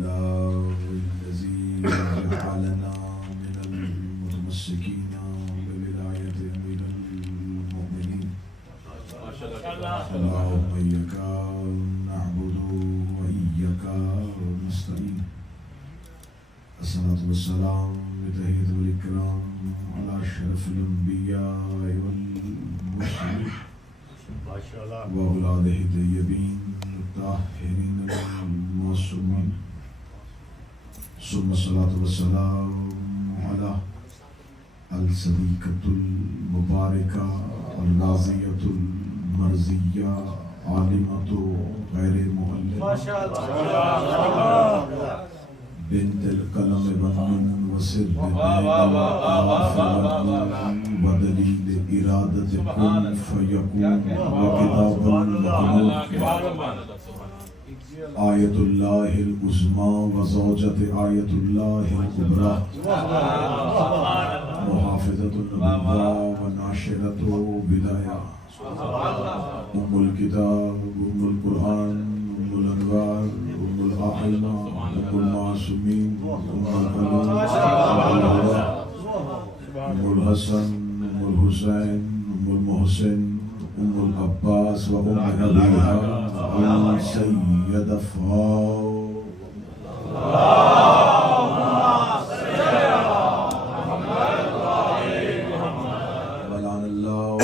لله الذي جعلنا من المتمسكين بولاية أمير المؤمنين اللهم إياك نعبد وإياك نستعين الصلاة والسلام بتحية والإكرام على أشرف الأنبياء والمرسلين وأولاده الطيبين الطاهرين المعصومين ثم الصلاة والسلام على الصديقة المباركة الغازية المرزية عالمة غير مؤلفة ما شاء الله بنت القلم بطن وسر ودليل إرادة كن فيكون وكتاب المخلوق آية الله العظمى وزوجة آية الله الكبرى محافظة النبوة وناشرة بداية أم الكتاب أم القرآن أم الأنوار أم الأعلى أم المعصومين أم القلوب أم الحسن أم الحسين أم المحسن أم العباس وأم أبيها أم سيدة فاطمة ولعن الله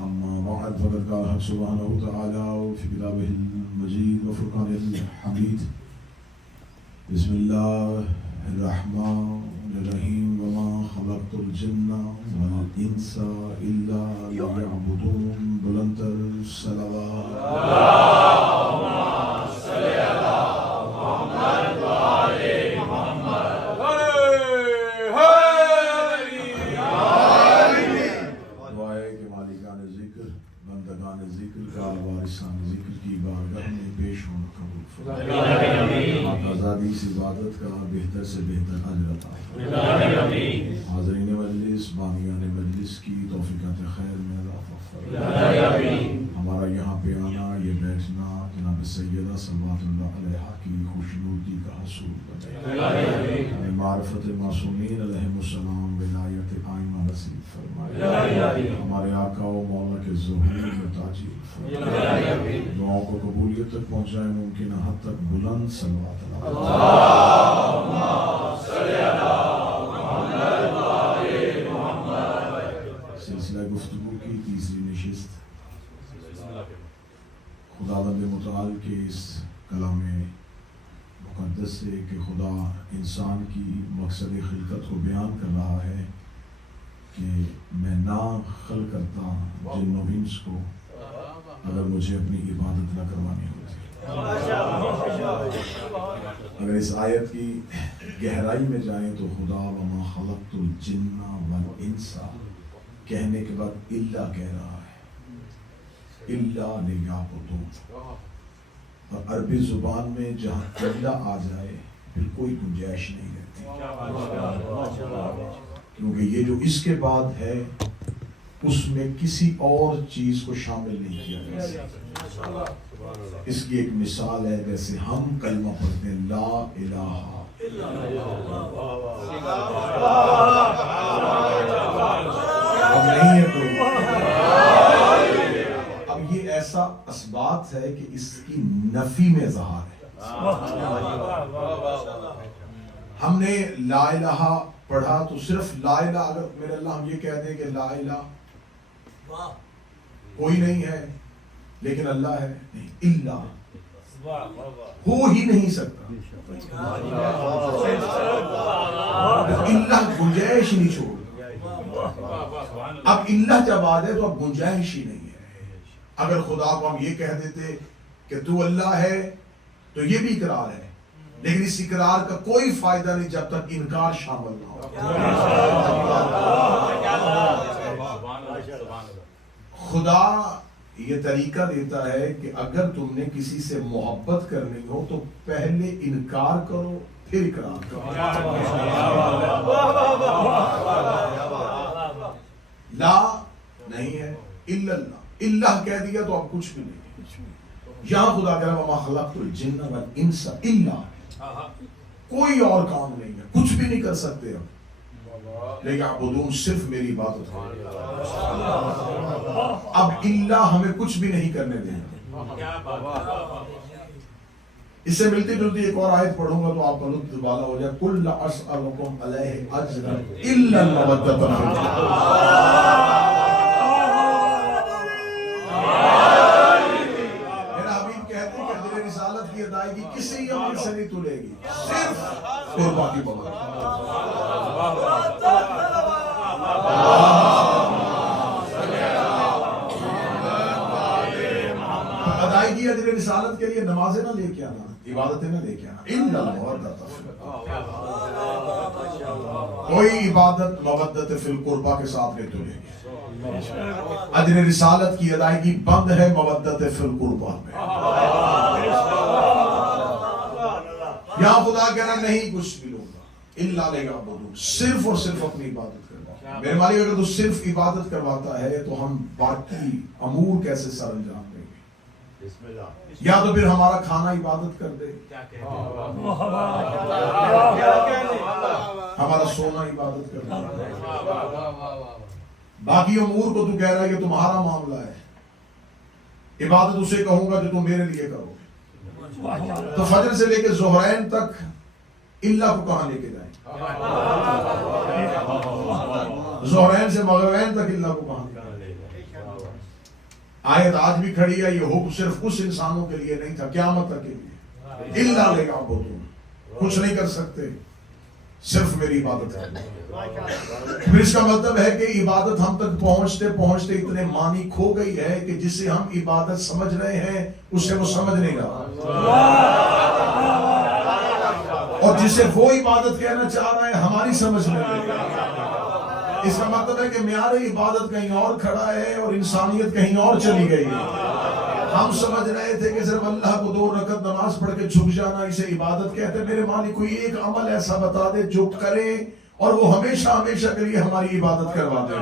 أما بعد فقد قال الحق سبحانه وتعالى في كتابه المجيد وفرقانه الحميد بسم الله الرحمن الرحيم وما خلقت الجن والإنس إلا ليعبدون بلند الصلوات اللهم صل على محمد وآل محمد دعائے کہ مالکان ذکر بندگان ذکر وارثان ذکر کی بارگاہ میں پیش ہونا قبول فرمائے آزادی سے عبادت کا بہتر سے بہتر اجر عطا فرمائے حاضرین مجلس بانیان مجلس کی توفیقات خیر میں اضافہ فرمائے ہمارا یہاں پہ آنا یہ بیٹھنا جناب سیدہ صلوات اللہ علیہ کی خوشنودی کا حصول بنائے ہمیں معرفت معصومین علیہ السلام ولایت قائمہ نصیب فرمائے ہمارے آقا و مولا کے ظہور میں تاجیل فرمائے دعاؤں کو قبولیت تک پہنچائے ممکن حد تک بلند صلوات اللہ اللہم صلی علی محمد و آل محمد سلسلہ گفتگو کی تیسری نشست خداوند متعال کے اس کلام مقدس سے کہ خدا انسان کی مقصد خلقت کو بیان کر رہا ہے کہ میں نہ خلق کرتا جن و انس کو اگر مجھے اپنی عبادت نہ کروانی ہوتی۔ اگر اس آیت کی گہرائی میں جائیں تو خدا وما خلقت الجن والانس کہنے کے بعد الا کہہ رہا ہے، الا لیعبدون، اور عربی زبان میں جہاں الا آ جائے پھر کوئی گنجائش نہیں رہتی، کیونکہ یہ جو اس کے بعد ہے اس میں کسی اور چیز کو شامل نہیں کیا جا سکتا۔ اس کی ایک مثال ہے جیسے ہم کلمہ پڑھتے ہیں لا الہ الا اللہ، اب نہیں ہے کوئی، اب یہ ایسا اثبات ہے کہ اس کی نفی میں اظہار ہے۔ ہم نے لا الہ پڑھا تو صرف لا الہ، اگر میرے اللہ ہم یہ کہہ دیں کہ لا الہ کوئی نہیں ہے لیکن اللہ ہے، نہیں، الا ہو ہی نہیں سکتا، الا گنجائش نہیں چھوڑ، اب الا جب آ جائے تو اب گنجائش ہی نہیں ہے۔ اگر خدا کو ہم یہ کہہ دیتے کہ تو اللہ ہے تو یہ بھی اقرار ہے، لیکن اس اقرار کا کوئی فائدہ نہیں جب تک انکار شامل نہ ہو۔ خدا یہ طریقہ دیتا ہے کہ اگر تم نے کسی سے محبت کرنی ہو تو پہلے انکار کرو پھر اقرار کرو۔ لا نہیں ہے الا اللہ، اللہ کہہ دیا تو اب کچھ بھی نہیں۔ یہاں خدا کہہ رہا وما خلقت الجن والانس الا، کوئی اور کام نہیں ہے، کچھ بھی نہیں کر سکتے ہم لیکن عبدون، صرف میری عبادت کریں۔ اب اللہ ہمیں کچھ بھی نہیں کرنے دیں۔ اس سے ملتی جلتی ایک اور آیت پڑھوں گا تو آپ کا لطف والا ہو جائے، قل لا اسألکم علیہ اجرا الا المودۃ فی القربى۔ میرا حبیب کہتے ہیں کہ اجر رسالت کی ادائیگی کسی عمل سے نہیں تلے گی، صرف قربا کی بابت۔ ادائیگی اجر رسالت کے لیے نمازیں نہ لے کے آنا، عبادتیں نہ لے کے آنا، الا المودۃ فی القربى، کوئی عبادت مودت فی القربى کے ساتھ نہیں تلے گی۔ اجر رسالت کی ادائیگی بند ہے مودت فی القربى میں۔ یہاں خدا کہہ رہا نہیں کچھ بھی لوں گا، الا لیعبدون، صرف اور صرف اپنی عبادت کروا۔ میرے مالک اگر تو صرف عبادت کرواتا ہے تو ہم باقی امور کیسے سر انجام دیں گے؟ یا تو پھر ہمارا کھانا عبادت کر دے، ہمارا سونا عبادت کر دے، باقی امور کو تو کہہ رہا ہے کہ تمہارا معاملہ ہے، عبادت اسے کہوں گا جو تم میرے لیے کرو گے۔ تو فجر سے لے کے ظہرین تک اللہ کو کہاں لے کے جائیں؟ ظہرین سے مغربین تک اللہ کو کہاں لے کے جائیں؟ آیت آج بھی کھڑی ہے، یہ حکم صرف اس انسانوں کے لیے نہیں تھا، قیامت تک کے لیے۔ اللہ لیعبدون، کچھ نہیں کر سکتے، صرف میری عبادت کرنا۔ پھر اس کا مطلب ہے کہ عبادت ہم تک پہنچتے پہنچتے اتنے معنی کھو گئی ہے کہ جسے ہم عبادت سمجھ رہے ہیں اسے وہ سمجھ نہیں رہا، اور جسے وہ عبادت کہنا چاہ رہا ہے ہماری سمجھ میں نہیں رہا۔ اس کا مطلب ہے کہ معیار عبادت کہیں اور کھڑا ہے اور انسانیت کہیں اور چلی گئی ہے۔ ہم سمجھ رہے تھے کہ صرف اللہ کو 2 رکعت نماز پڑھ کے جھک جانا اسے عبادت کہتے ہیں۔ میرے مالک کوئی ایک عمل ایسا بتا دے جو کرے اور وہ ہمیشہ ہمیشہ کے لیے ہماری عبادت کروا دے۔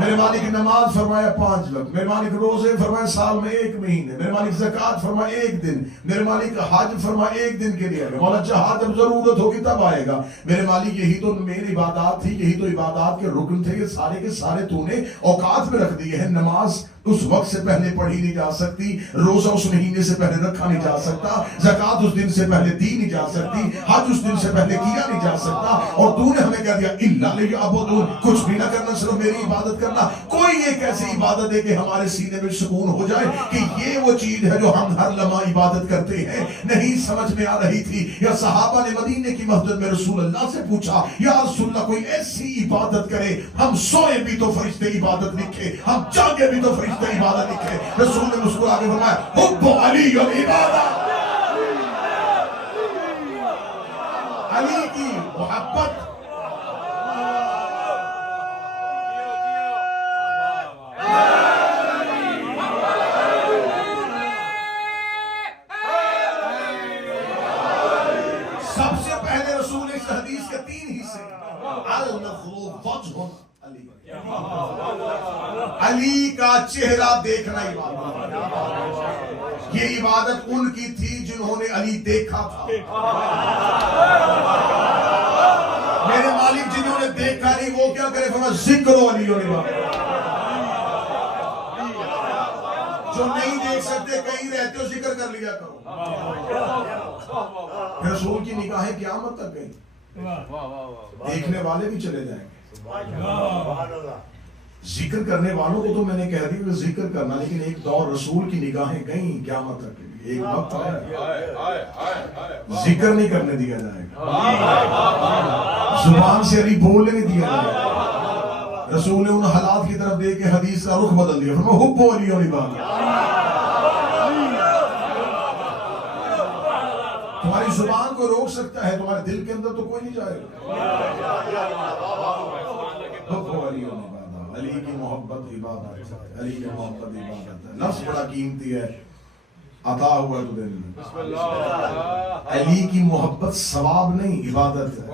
میرے مالک نماز فرمایا 5 وقت، میرے مالک روزے فرمایا سال میں 1 مہینے، میرے مالک زکوٰۃ فرمایا 1 دن، میرے مالک حج فرمایا 1 دن کے لیے، مولا جہاد جب ضرورت ہوگی تب آئے گا۔ میرے مالک یہی تو مین عبادات تھی، یہی تو عبادات کے رکن تھے، یہ سارے کے سارے تو نے اوقات میں رکھ دیے ہیں۔ نماز اس وقت سے پہلے پڑھی نہیں جا سکتی، روزہ اس مہینے سے پہلے رکھا نہیں جا سکتا، زکوٰۃ اس دن سے پہلے دی نہیں جا سکتی، حج اس دن سے پہلے کیا نہیں جا سکتا، اور تو نے ہمیں کہہ دیا الا لیعبدون، کچھ بھی نہ کرنا، صرف میری عبادت کرنا۔ کوئی ایک ایسی عبادت ہے کہ ہمارے سینے میں سکون ہو جائے کہ یہ وہ چیز ہے جو ہم ہر لمحہ عبادت کرتے ہیں، نہیں سمجھ میں آ رہی تھی۔ یا صحابہ نے مدینے کی مسجد میں رسول اللہ سے پوچھا، یا رسول اللہ کوئی ایسی عبادت کرے ہم سوئے بھی تو فرشتے عبادت لکھے، ہم جاگے بھی تو فرشتے عبادت لکھے۔ رسول نے مسکرا کے فرمایا حب علی العبادت، علی کی محبت۔ سب سے پہلے رسول اس حدیث کے 3 حصے، المخلوق وجہ علی، علی کا چہرہ دیکھنا عبادت۔ یہ عبادت ان کی تھی جنہوں نے علی دیکھا تھا۔ میرے مالک جنہوں نے دیکھا نہیں وہ کیا کرے؟ فرمایا ذکر و علی اور عبادت۔ جو نہیں دیکھ سکتے کہیں رہتے ہو ذکر کر لیا کرو۔ رسول کی نگاہیں قیامت تک گئی، دیکھنے والے بھی چلے جائیں گے۔ ذکر کرنے والوں کو تو میں نے کہہ دیا کہ ذکر کرنا، لیکن ایک دور رسول کی نگاہیں گئیں قیامت تک کے لیے، ایک وقت آیا ذکر نہیں کرنے دیا جائے گا، زبان سے علی بولنے نہیں دیا جائے گا۔ رسول نے ان حالات کی طرف دیکھ کے حدیث کا رخ بدل دیا، فرمایا حب علی اور عبادت۔ تمہاری زبان کو روک سکتا ہے، تمہارے دل کے اندر تو کوئی نہیں جائے گا۔ حب علی اور عبادت، علی کی محبت عبادت، علی کی محبت عبادت ہے۔ نفس بڑا قیمتی ہے، عطا ہوا تو دل میں۔ علی کی محبت ثواب نہیں عبادت ہے۔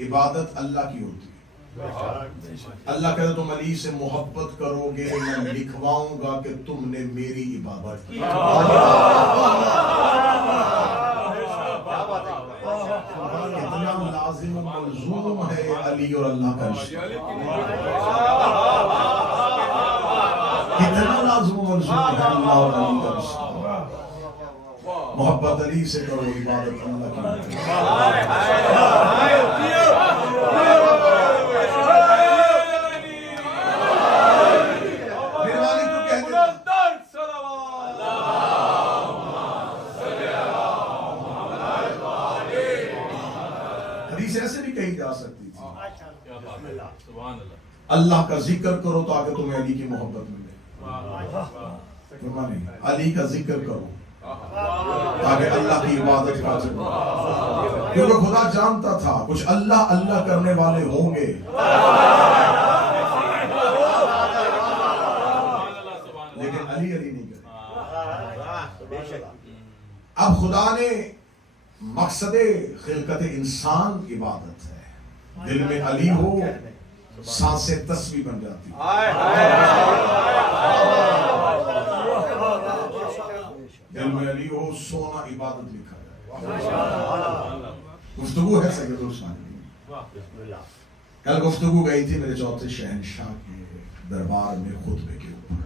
عبادت اللہ کی ہوتی ہے. اللہ کہتا تم علی سے محبت کرو گے میں لکھواؤں گا کہ تم نے میری عبادت کی. کتنا لازم و ملزوم ہے علی اور اللہ کا رشتہ. کتنا لازم و ملزوم ہے اللہ اور علی کا رشتہ. محبت علی سے کرو عبادت اللہ کی. اللہ کا ذکر کرو تاکہ تمہیں علی کی محبت ملے. علی کا ذکر کرو تاکہ اللہ کی عبادت کا ذکر. کیونکہ خدا جانتا تھا کچھ اللہ اللہ کرنے والے ہوں گے لیکن علی نہیں کرے. اب خدا نے مقصد خلقت انسان عبادت ہے. دل میں علی ہو سانسیں تسبیح بن جاتی. دل میں علی ہو سونا عبادت لکھا جائے. گفتگو ہے سید السامعین. کل گفتگو گئی تھی میرے چوتھے شہنشاہ کے دربار میں خطبے کے اوپر.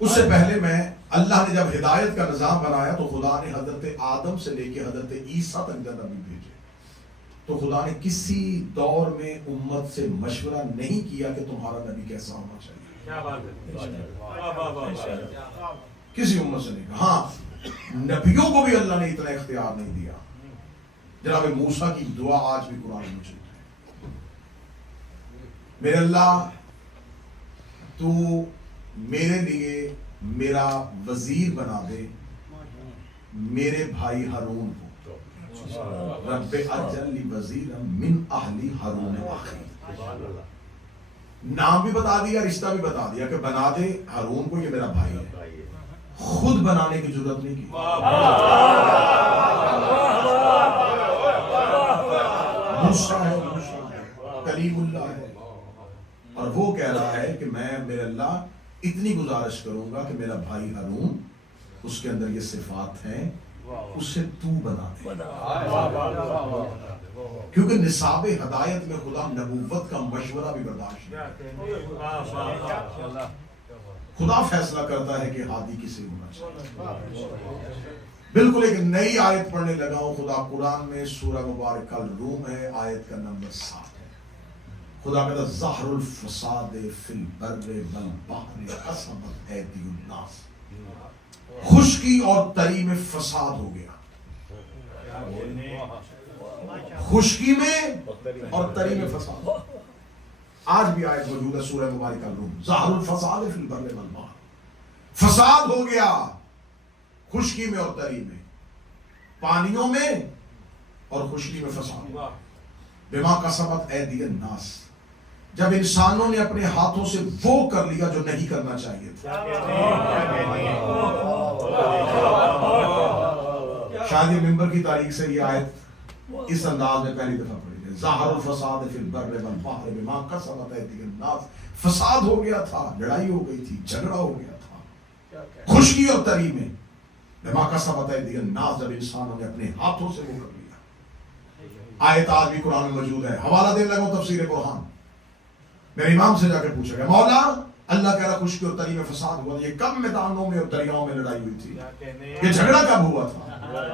اس سے پہلے میں اللہ نے جب ہدایت کا نظام بنایا تو خدا نے حضرت آدم سے لے کے حضرت عیسیٰ تک نبی بھیجے. تو خدا نے کسی دور میں امت سے مشورہ نہیں کیا کہ تمہارا نبی کیسا ہونا چاہیے. کسی امت سے نہیں کہا. ہاں نبیوں کو بھی اللہ نے اتنا اختیار نہیں دیا. جناب موسیٰ کی دعا آج بھی قرآن میں موجود ہے. میرے اللہ تو میرے لیے میرا وزیر بنا دے میرے بھائی ہارون کو. رب اجعل لی وزیرا من اہلی ہارون اخی. نام بھی بتا دیا رشتہ بھی بتا دیا کہ بنا دے ہارون کو یہ میرا بھائی ہے. خود بنانے کی ضرورت نہیں کی. موسیٰ ہے کلیم اللہ ہے اور وہ کہہ رہا ہے کہ میں میرے اللہ اتنی گزارش کروں گا کہ میرا بھائی ہارون اس کے اندر یہ صفات ہیں اسے تو بنا دے. کیونکہ نصاب ہدایت میں خدا نبوت کا مشورہ بھی برداشت نہیں. خدا فیصلہ کرتا ہے کہ ہادی کسے ہونا چاہیے. بالکل ایک نئی آیت پڑھنے لگا ہوں. خدا قرآن میں سورہ مبارکہ الروم ہے آیت کا نمبر 7 ہے. خدا کہتا ظہر الفساد فی البر والبحر کسبت ایدی الناس. خشکی اور تری میں فساد ہو گیا. خشکی میں اور تری میں فساد. آج بھی آیت موجود ہے سورہ مبارکہ الروم. ظہر الفساد فی البر والبحر. فساد ہو گیا خشکی میں اور تری میں, پانیوں میں اور خشکی میں فساد. بما کسبت ایدی الناس. جب انسانوں نے اپنے ہاتھوں سے وہ کر لیا جو نہیں کرنا چاہیے تھا. شاید یہ ممبر کی تاریخ سے یہ آیت اس انداز میں پہلی دفعہ پڑھی ہے. ظاہر الفساد فی البر والبحر بما کسبت ایدی الناس. فساد ہو گیا تھا, لڑائی ہو گئی تھی, جھگڑا ہو گیا تھا خشکی اور تری میں. بما کسبت ایدی الناس جب انسانوں نے اپنے ہاتھوں سے وہ کر لیا. آیت آج بھی قرآن میں موجود ہے. حوالہ دینے لگا تفسیر قرآن. میرے امام سے جا کے پوچھا گیا مولا اللہ کہہ رہا خشکی اور تری میں فساد ہوا. یہ کب میدانوں میں اور دریاؤں میں لڑائی ہوئی تھی؟ یہ جھگڑا کب ہوا تھا؟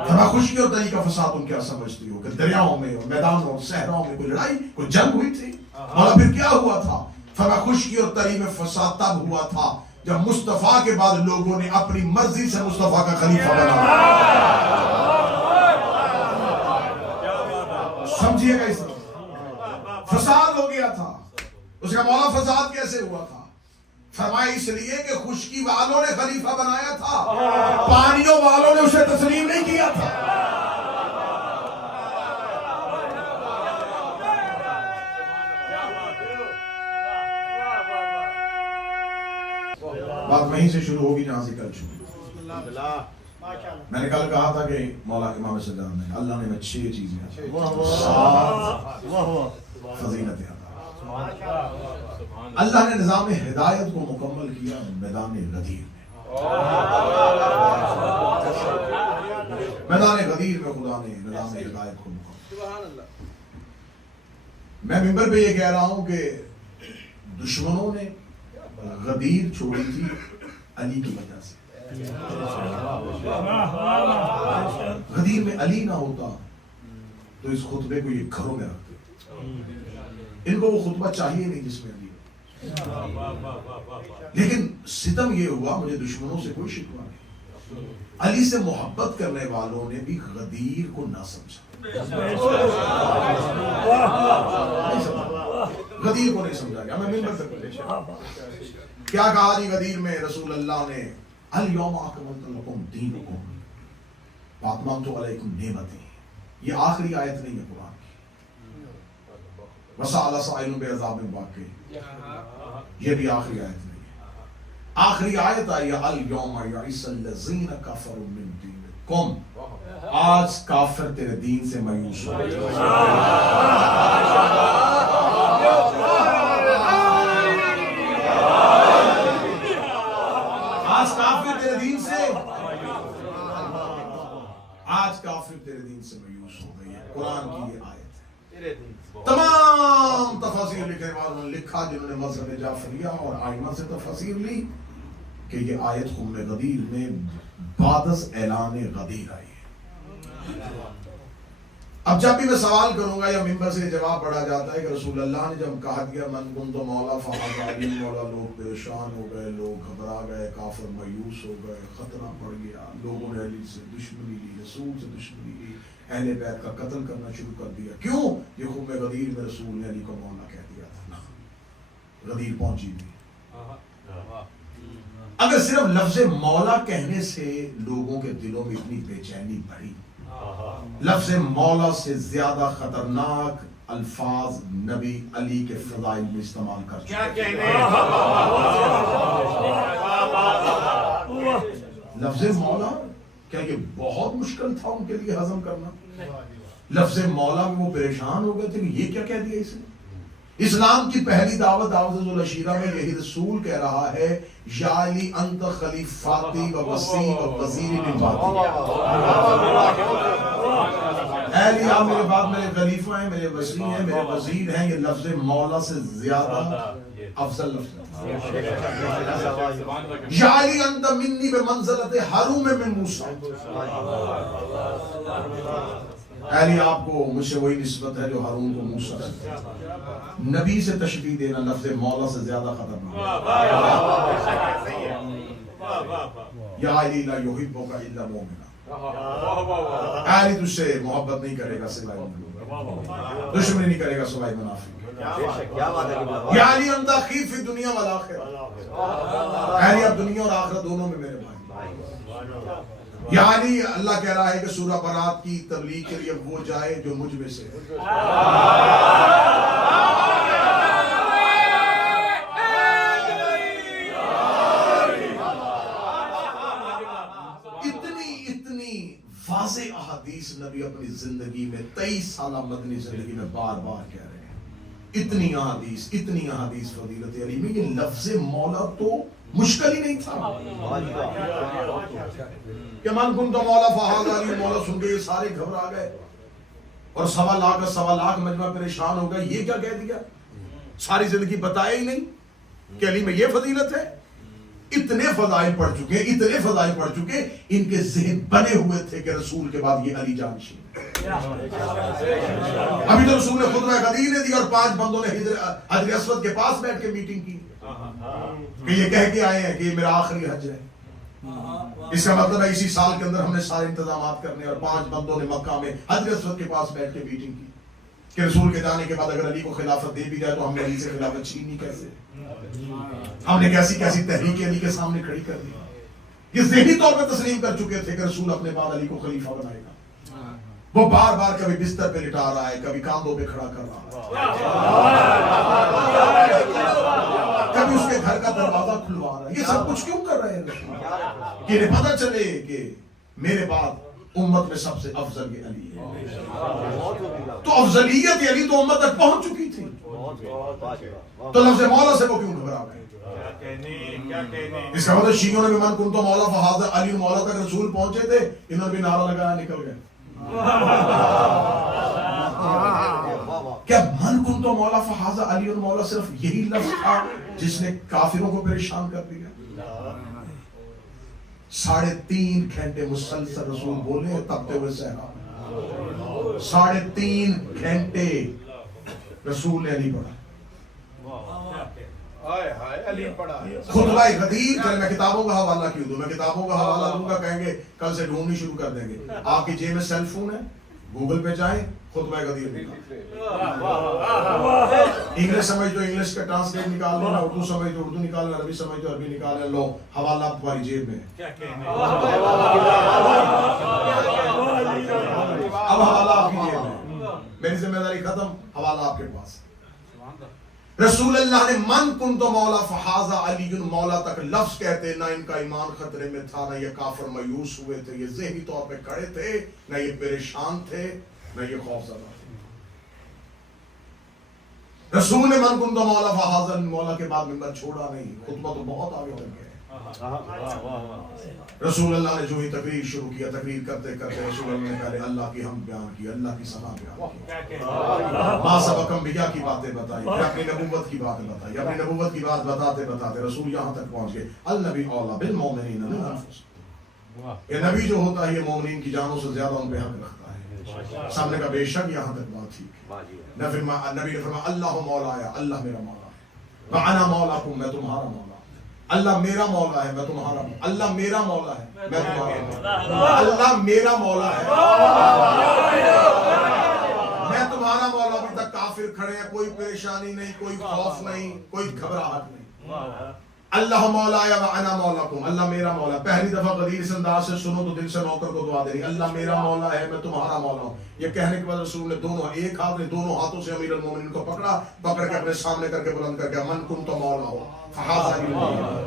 تمہیں خشکی اور تری کا فساد تم کیا سمجھتی ہو کہ دریاؤں میں اور میدانوں اور صحراؤں میں کوئی لڑائی کوئی جنگ ہوئی تھی؟ مولا پھر کیا ہوا تھا؟ فرمایا خشکی اور تری میں فساد تب ہوا تھا جب مصطفیٰ کے بعد لوگوں نے اپنی مرضی سے مصطفیٰ کا خلیفہ بنا. سمجھیے گا اس طرح فساد ہو گیا تھا. اس کا مولا فساد کیسے ہوا تھا؟ فرمایا اس لیے کہ خشکی والوں نے خلیفہ بنایا تھا, پانیوں والوں نے اسے تسلیم نہیں کیا تھا. بات وہیں سے شروع ہوگی جہاں سے کل شروع. میں نے کل کہا تھا کہ مولا امام سجاد نے اللہ نے 6 چیزیں فضیلتیں اللہ نے نظام ہدایت کو مکمل کیا میدان غدیر میں. میدان غدیر میں خدا نے نظام ہدایت کو مکمل. میں ممبر پہ یہ کہہ رہا ہوں کہ دشمنوں نے غدیر چھوڑی تھی علی کی وجہ سے. غدیر میں علی نہ ہوتا تو اس خطبے کو یہ گھروں میں رکھتے. ان کو وہ خطبہ چاہیے نہیں جس میں علی. لیکن ستم یہ ہوا مجھے دشمنوں سے کوئی شکوہ نہیں. علی سے محبت کرنے والوں نے بھی غدیر کو نہ سمجھا. غدیر کو نہیں سمجھا گیا. میں ممبر سے کیا کہا جی غدیر میں رسول اللہ نے الیوم اکملت لکم دینکم واتممت علیکم نعمتی. یہ آخری آیت نہیں ہے قرآن کی. وسأل سائل بعذاب واقع یہ بھی آخری آیت نہیں ہے. آخری آیت آئی الیوم یئس الذین کفروا من دینکم. آج کافر تیرے دین سے مایوس ہو گئے. آج کافر تیرے دین سے مایوس ہو گئی ہے. قرآن کی یہ آیت ہے. تمام تفاسیر لکھنے والوں نے لکھا جنہوں نے مذہب جعفریہ اور آئمہ سے تفاسیر لی کہ یہ آیت خم غدیر میں بعد از اعلان غدیر آئی ہے. اب جب بھی میں سوال کروں گا یا ممبر سے جواب پڑھا جاتا ہے کہ رسول اللہ نے جب کہا دیا من کنت مولا فہذا علی مولا, لوگ پریشان ہو گئے, لوگ گھبرا گئے, کافر مایوس ہو گئے, خطرہ پڑ گیا, لوگوں نے علی سے دشمنی لی, رسول سے دشمنی لی, اہل بیت کا قتل کرنا شروع کر دیا. کیوں؟ یہ خم غدیر میں رسول نے علی کو مولا کہہ دیا تھا. غدیر پہنچی تھی. اگر صرف لفظ مولا کہنے سے لوگوں کے دلوں میں اتنی بے چینی بڑھی, لفظ مولا سے زیادہ خطرناک الفاظ نبی علی کے فضائل میں استعمال کر چکے. لفظ مولا کیا یہ بہت مشکل تھا ان کے لیے ہضم کرنا؟ لفظ مولا میں وہ پریشان ہو گئے تھے کہ یہ کیا کہہ دیا اس نے. اسلام کی پہلی دعوت ذوالعشیرہ میں یہی رسول کہہ رہا ہے یا علی انت خلیفاتی و وصی و وزیری من بعدی. اے علی آپ میرے بعد میرے خلیفہ ہیں, میرے وزیر ہیں, میرے وزیر ہیں. یہ لفظ مولا سے زیادہ افضل لفظ ہے. یا علی انت منی بمنزلت ہارون من موسیٰ. علی آپ کو مجھ سے وہی نسبت ہے جو ہارون کو موسیٰ سے. نبی سے تشبیہ دینا لفظ مولا سے زیادہ خطرناک. یا علی لا یحبک الا مومنا. علی تجھ سے محبت نہیں کرے گا سوائے مومن, دشمنی نہیں کرے گا سوائے منافق. یا علی انت اخی فی دنیا والآخرہ. علی اب دنیا اور آخرت دونوں میں میرے بھائی. یا علی اللہ کہہ رہا ہے کہ سورہ برات کی تبلیغ کے لیے وہ جائے جو مجھ میں سے. اتنی واضح احادیث نبی اپنی زندگی میں 23 سالہ مدنی زندگی میں بار بار کہہ رہے ہیں. اتنی احادیث فضیلت علی میں. یہ لفظ مولا تو مشکل ہی نہیں تھا کہ من کنت مولا فہذا علی مولا. سن کے یہ سارے گھبرا گئے اور 1.25 لاکھ مجمع پریشان ہو گئے. یہ کیا کہہ دیا؟ ساری زندگی بتایا ہی نہیں کہ علی میں یہ فضیلت ہے. اتنے فضائل پڑھ چکے, ان کے ذہن بنے ہوئے تھے کہ رسول کے بعد یہ علی جانشین. ابھی تو رسول نے خطبہ غدیر نے دی اور 5 بندوں نے حجر اسود کے پاس بیٹھ کے میٹنگ کی کہ یہ کہہ کے آئے ہیں کہ یہ میرا آخری حج ہے. اس کا مطلب ہے اسی سال کے اندر ہم نے سارے انتظامات کرنے, اور 5 بندوں نے مکہ میں حجر اسود کے پاس بیٹھ کے میٹنگ کی کہ رسول کے جانے کے بعد اگر علی کو خلافت دے بھی جائے تو ہم نے علی سے خلافت چھینی کیسے. ہم نے کیسی تحریک علی کے سامنے کھڑی کر دی. یہ ذہنی طور پہ تسلیم کر چکے تھے کہ رسول اپنے بعد علی کو خلیفہ بنائے گا. وہ بار بار کبھی بستر پہ لٹا رہا ہے, کبھی کاندھوں پہ کھڑا کر رہا ہے, کبھی اس کے گھر کا دروازہ کھلوا رہا ہے. یہ سب کچھ کیوں کر رہے ہیں رسول؟ کہ انہیں پتہ چلے کہ میرے بعد امت میں سب سے افضل یہ علی ہے. تو افضلیت علی تو امت تک پہنچ چکی تھی, تو لفظ مولا سے وہ کیوں گھبرا گئے؟ اس کا مطلب شیعوں نے بھی من کنتو مولا فہذا علی مولا تک رسول پہنچے تھے, انہوں نے بھی نعرہ لگایا نکل گئے. کیا من کنتو مولا فہذا علی مولا صرف یہی لفظ تھا جس نے کافروں کو پریشان کر دیا؟ 3.5 گھنٹے مسلسل رسول بولے تبتے ہوئے صحرا میں, 3.5 گھنٹے رسول نے علی پڑھا. خطبہ غدیر. چلے میں کتابوں کا حوالہ کیوں دوں, میں کتابوں کا حوالہ دوں گا, کہیں گے کل سے ڈھونڈنی شروع کر دیں گے. آپ کی جیب میں سیل فون ہے, گوگل پہ جائیں, خطبہ غدیر انگلش سمجھ تو انگلش کا ٹرانسلیٹ نکال لینا, اردو سمجھ تو اردو نکال لینا, عربی سمجھ تو عربی نکال لینا. لو حوالہ تمہاری جیب میں. اب حوالہ آپ کی جیب میں, میری ذمہ داری ختم, حوالہ آپ کے پاس. رسول اللہ نے من کنتو مولا فہذا علی مولا تک لفظ کہتے, نہ ان کا ایمان خطرے میں تھا, نہ یہ کافر مایوس ہوئے تھے, یہ ذہنی طور پہ کھڑے تھے, نہ یہ پریشان تھے, نہ یہ خوف زدہ تھے. رسول نے من کنتو مولا فہذا مولا کے بعد ممبر چھوڑا نہیں. خطبہ تو بہت آگے تک گئے. رسول اللہ نے جو ہی تقریر شروع کیا, تقریر کرتے کرتے رسول اللہ نے کہا اللہ کی ہم بیان کی, اللہ کی ثنا بیان کی, ماں سبق انبیاء کی باتیں بتائی, اپنی نبوت کی باتیں بتائی. اپنی نبوت کی بات بتاتے بتاتے رسول یہاں تک پہنچ گئے, النبی اولیٰ بالمؤمنین من انفسہم. یہ نبی جو ہوتا ہے یہ مومنین کی جانوں سے زیادہ ان پہ حق رکھتا ہے. سامنے کا بے شک یہاں تک بات ٹھیک ہے. نبی نے فرمایا اللہ مولایا, اللہ میرا مولا ہے, وانا مولاکم, میں تمہارا مولا. اللہ میرا مولا ہے, میں تمہارا مولا. اللہ میرا مولا ہے, میں تمہارا مولا. اللہ میرا مولا ہے, میں تمہارا مولا. ابھی تک کافر کھڑے ہیں, کوئی پریشانی نہیں, کوئی خوف نہیں, کوئی گھبراہٹ نہیں. اللہ مولا یا وانا مولاکم, اللہ میرا مولا. پہلی دفعہ غدیر اس انداز سے سنو تو دل سے نوکر کو دعا دے رہی, اللہ میرا مولا ہے, میں تمہارا مولا ہوں. یہ کہنے کے بعد رسول نے ایک ہاتھ نے دونوں ہاتھوں سے امیر المومنین کو پکڑا, پکڑ کے اپنے سامنے کر کے بلند کر کے من کنتو مولا ہو فہذا علی,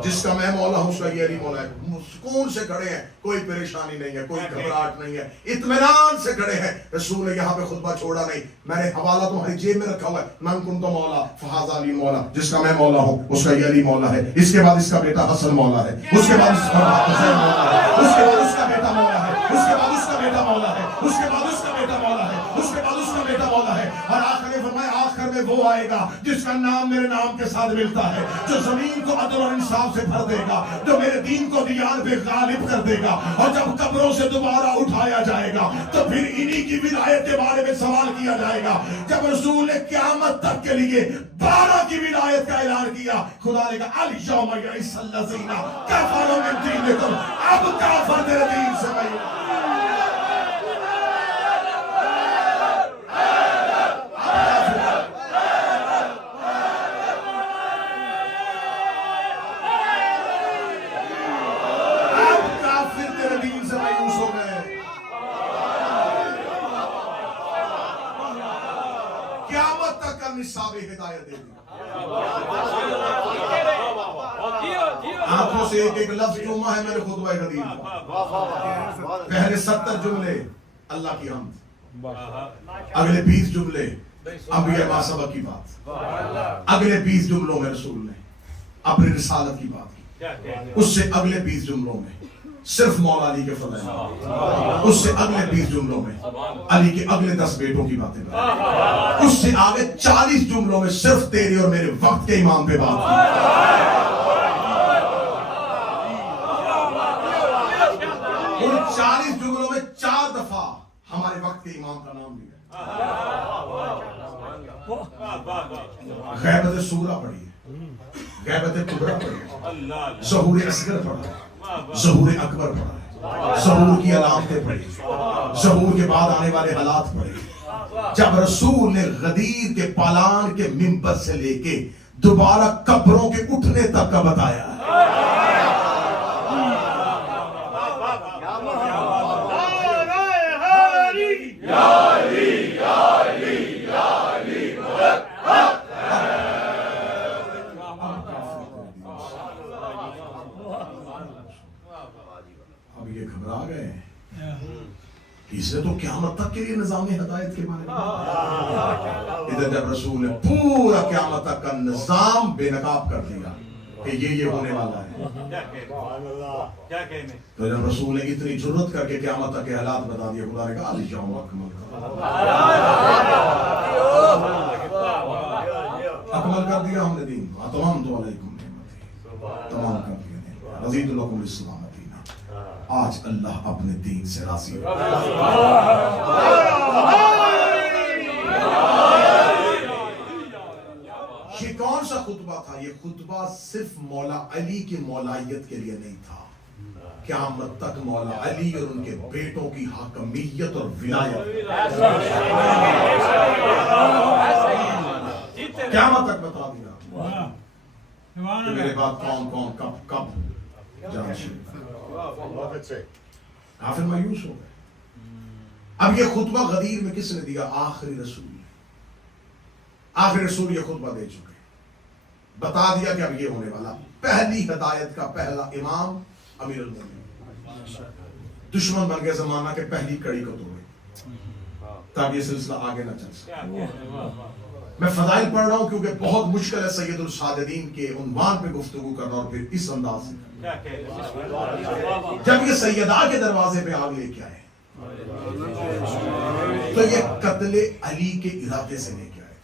جس کا میں مولا ہوں اس کا یہ علی مولا ہے. سکون سے کھڑے ہیں, کوئی پریشانی نہیں ہے, کوئی گھبراہٹ نہیں ہے, اطمینان سے کھڑے ہیں. رسول نے یہاں پہ خطبہ چھوڑا نہیں. میں نے حوالہ تمہاری جیب میں رکھا ہوا ہے, من کنتو مولا فہذا علی مولا, جس کا میں مولا ہوں اس کا یہ علی مولا ہے. اس کے بعد اس کا بیٹا حسن مولا ہے, اس کے بعد اس کا حسین مولا ہے, اس کے بعد اس کا بیٹا مولا ہے, اس کے بعد اس کا بیٹا مولا ہے, اس کے بعد اس کا بیٹا مولا ہے, اس کے بعد اس کا بیٹا مولا ہے. اور آخر میں فرمایا آخر میں وہ آئے گا جس کا نام میرے نام کے ساتھ ملتا ہے, جو زمین کو عدل اور انصاف سے بھر دے گا, جو میرے دین کو دیار پہ غالب کر دے گا. اور جب قبروں سے دوبارہ اٹھایا جائے گا تو پھر انہی کی ولایت کے بارے میں سوال کیا جائے گا. جب رسول نے قیامت تک کے لیے 12 کی ولایت کا اعلان کیا, خدا نے کہا الیوم یئس الذین کفروا من دینکم, اب کافر تیرے دین سے نہیں. نصاب ہدایت دے دی. آنکھوں سے ایک ایک لفظ چوما ہے میں نے خطبہ غدیر. پہلے 70 جملے اللہ کی حمد, اگلے 20 جملے انبیاء ما سبق کی بات, اگلے 20 جملوں میں رسول نے اپنی رسالت کی بات کی, اس سے اگلے 20 جملوں میں صرف مولا علی کے فضائل, اس سے اگلے 20 جملوں میں علی کے اگلے 10 بیٹوں کی باتیں, اس سے آگے 40 جملوں میں صرف تیرے اور میرے وقت کے امام پہ بات کی. ان 40 جملوں میں 4 دفعہ ہمارے وقت کے امام کا نام لیا. غیبت سورہ پڑھی ہے, غیبت کبریٰ پڑھی ہے, ظہور اصغر پڑھا ہے, ظہور اکبر پڑھا ہے, ظہور کی علامتیں پڑھی, ظہور کے بعد آنے والے حالات پڑھے. جب رسول نے غدیر کے پالان کے منبر سے لے کے دوبارہ قبروں کے اٹھنے تک کا بتایا, اب یہ گھبرا گئے, اس نے تو قیامت تک کے لیے نظام ہدایت کے بارے میں ادھر جب رسول نے پورا قیامت تک کا نظام بے نقاب کر دیا کہ یہ ہونے والا ہے، تو جب رسول نے اتنی جرت کر کے قیامت تک کے حالات بتا دیے، خدا نے کہا الیوم اکمل کر دیا ہم نے دین، تمام تو علیکم نعمتی، تمام کر دیا رضیت لکم الاسلام دینا۔ آج اللہ اپنے دین سے راضی ہے۔ یہ کون سا خطبہ تھا؟ یہ خطبہ صرف مولا علی کی مولائیت کے لیے نہیں تھا، قیامت تک مولا علی اور ان کے بیٹوں کی حاکمیت اور ولایت قیامت تک بتا دیا کہ میرے بعد کون کون کب جانشین۔ کافر مایوس ہو گئے۔ اب یہ خطبہ غدیر میں کس نے دیا؟ آخری رسول یہ خطبہ دے چکے، بتا دیا کہ اب یہ ہونے والا۔ پہلی ہدایت کا پہلا امام امیر المومنین، دشمن بن گئے زمانہ کے پہلی کڑی کو توڑے تاکہ یہ سلسلہ آگے نہ چل سکے۔ میں فضائل پڑھ رہا ہوں کیونکہ بہت مشکل ہے سید الساجدین کے عنوان پہ گفتگو کرنا اور پھر اس انداز سے۔ جب یہ سیدہ کے دروازے پہ آگ لے کے آئے تو یہ قتل علی کے ارادے سے لے کے آئے،